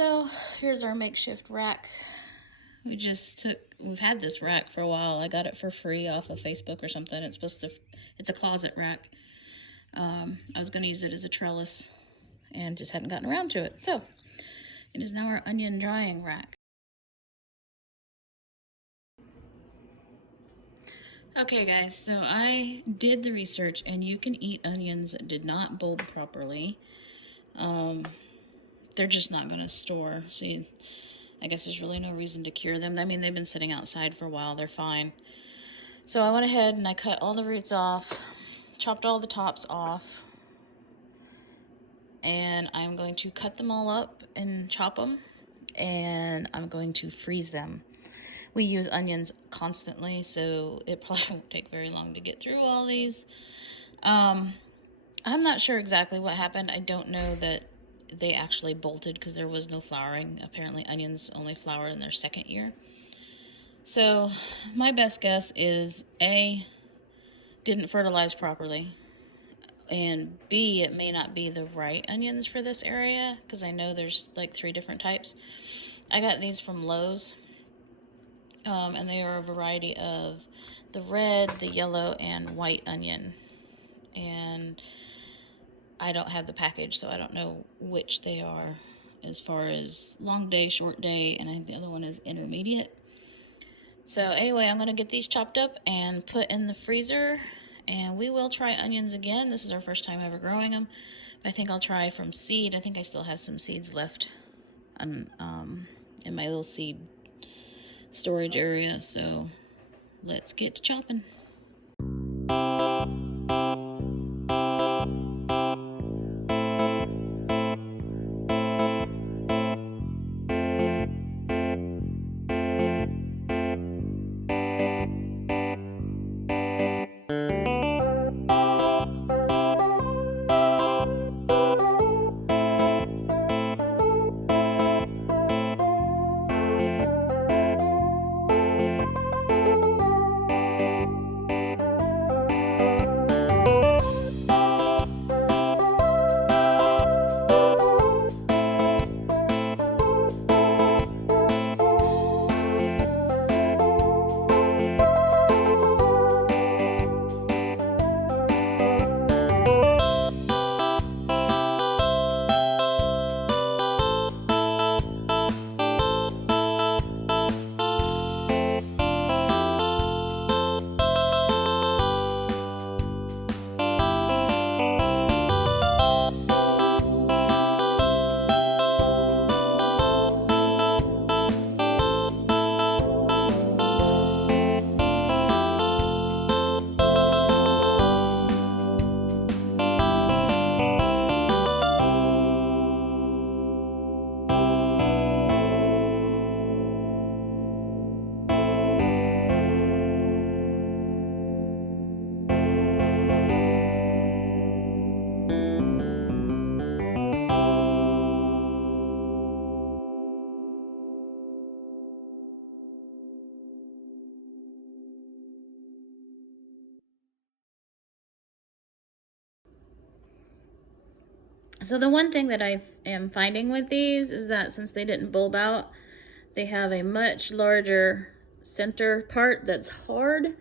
So here's our makeshift rack. We've had this rack for a while. I got it for free off of Facebook or something. It's a closet rack. I was going to use it as a trellis and just hadn't gotten around to it. So it is now our onion drying rack. Okay guys, so I did the research and you can eat onions that did not bulb properly. They're just not going to store. See, I guess there's really no reason to cure them. I mean, they've been sitting outside for a while. They're fine. So I went ahead and I cut all the roots off, chopped all the tops off, and I'm going to cut them all up and chop them, and I'm going to freeze them. We use onions constantly, so it probably won't take very long to get through all these. I'm not sure exactly what happened. I don't know that they actually bolted because there was no flowering. Apparently onions only flower in their second year. So my best guess is A, didn't fertilize properly, and B, it may not be the right onions for this area because I know there's like 3 different types. I got these from Lowe's, and they are a variety of the red, the yellow, and white onion. And I don't have the package, so I don't know which they are as far as long day, short day, and I think the other one is intermediate. So anyway, I'm going to get these chopped up and put in the freezer, and we will try onions again. This is our first time ever growing them. I think I'll try from seed. I think I still have some seeds left in my little seed storage area, so let's get to chopping. So the one thing that I am finding with these is that since they didn't bulb out, they have a much larger center part that's hard,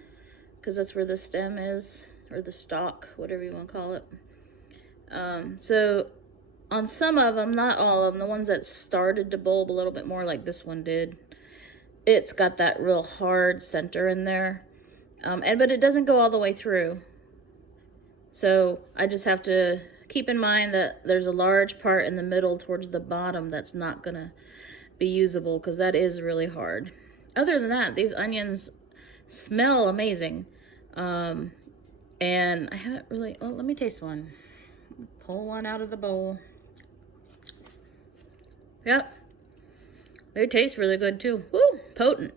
because that's where the stem is, or the stalk, whatever you want to call it. So on some of them, not all of them, the ones that started to bulb a little bit more like this one did, it's got that real hard center in there. But it doesn't go all the way through. So I just have to keep in mind that there's a large part in the middle towards the bottom that's not gonna be usable, because that is really hard. Other than that, these onions smell amazing. And I haven't really, well, let me taste one. Pull one out of the bowl. Yep, they taste really good too. Woo, potent.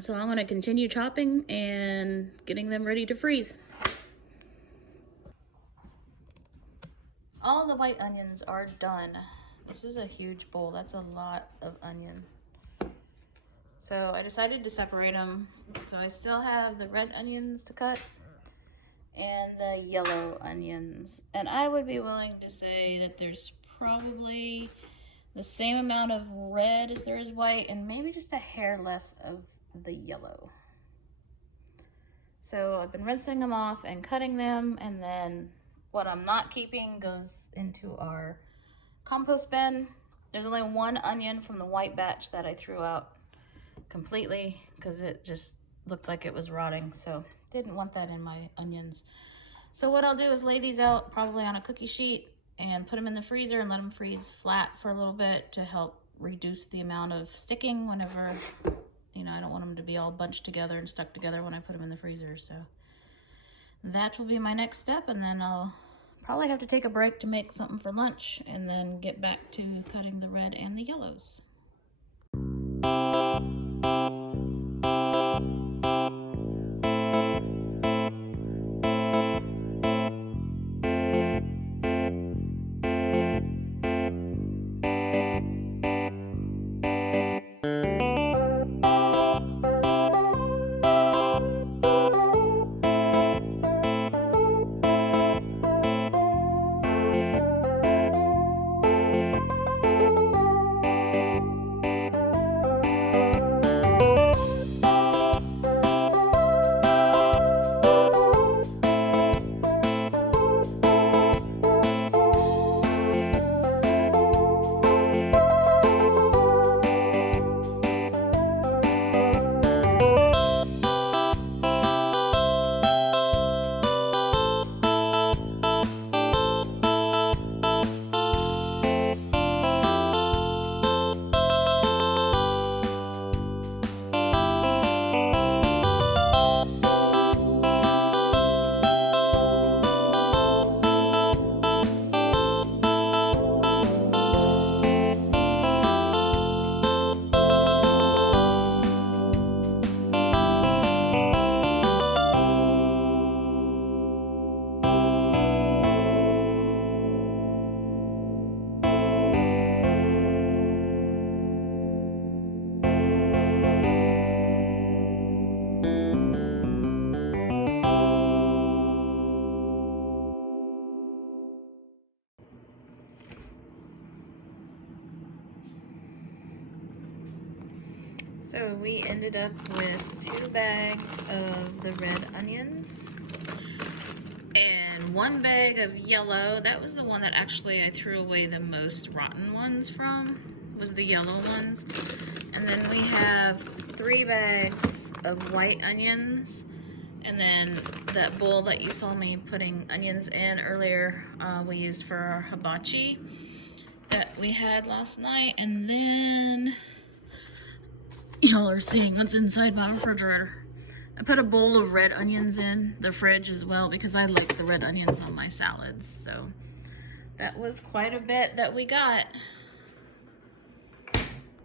So I'm gonna continue chopping and getting them ready to freeze. All the white onions are done. This is a huge bowl. That's a lot of onion. So I decided to separate them. So I still have the red onions to cut and the yellow onions. And I would be willing to say that there's probably the same amount of red as there is white, and maybe just a hair less of the yellow. So I've been rinsing them off and cutting them, and then what I'm not keeping goes into our compost bin. There's only one onion from the white batch that I threw out completely because it just looked like it was rotting, so didn't want that in my onions. So what I'll do is lay these out probably on a cookie sheet and put them in the freezer and let them freeze flat for a little bit to help reduce the amount of sticking whenever, you know, I don't want them to be all bunched together and stuck together when I put them in the freezer. So that will be my next step, and then I'll probably have to take a break to make something for lunch and then get back to cutting the red and the yellows. So we ended up with 2 bags of the red onions and 1 bag of yellow. That was the one that actually I threw away the most rotten ones from, was the yellow ones. And then we have 3 bags of white onions, and then that bowl that you saw me putting onions in earlier, we used for our hibachi that we had last night. And then y'all are seeing what's inside my refrigerator. I put a bowl of red onions in the fridge as well because I like the red onions on my salads. So that was quite a bit that we got.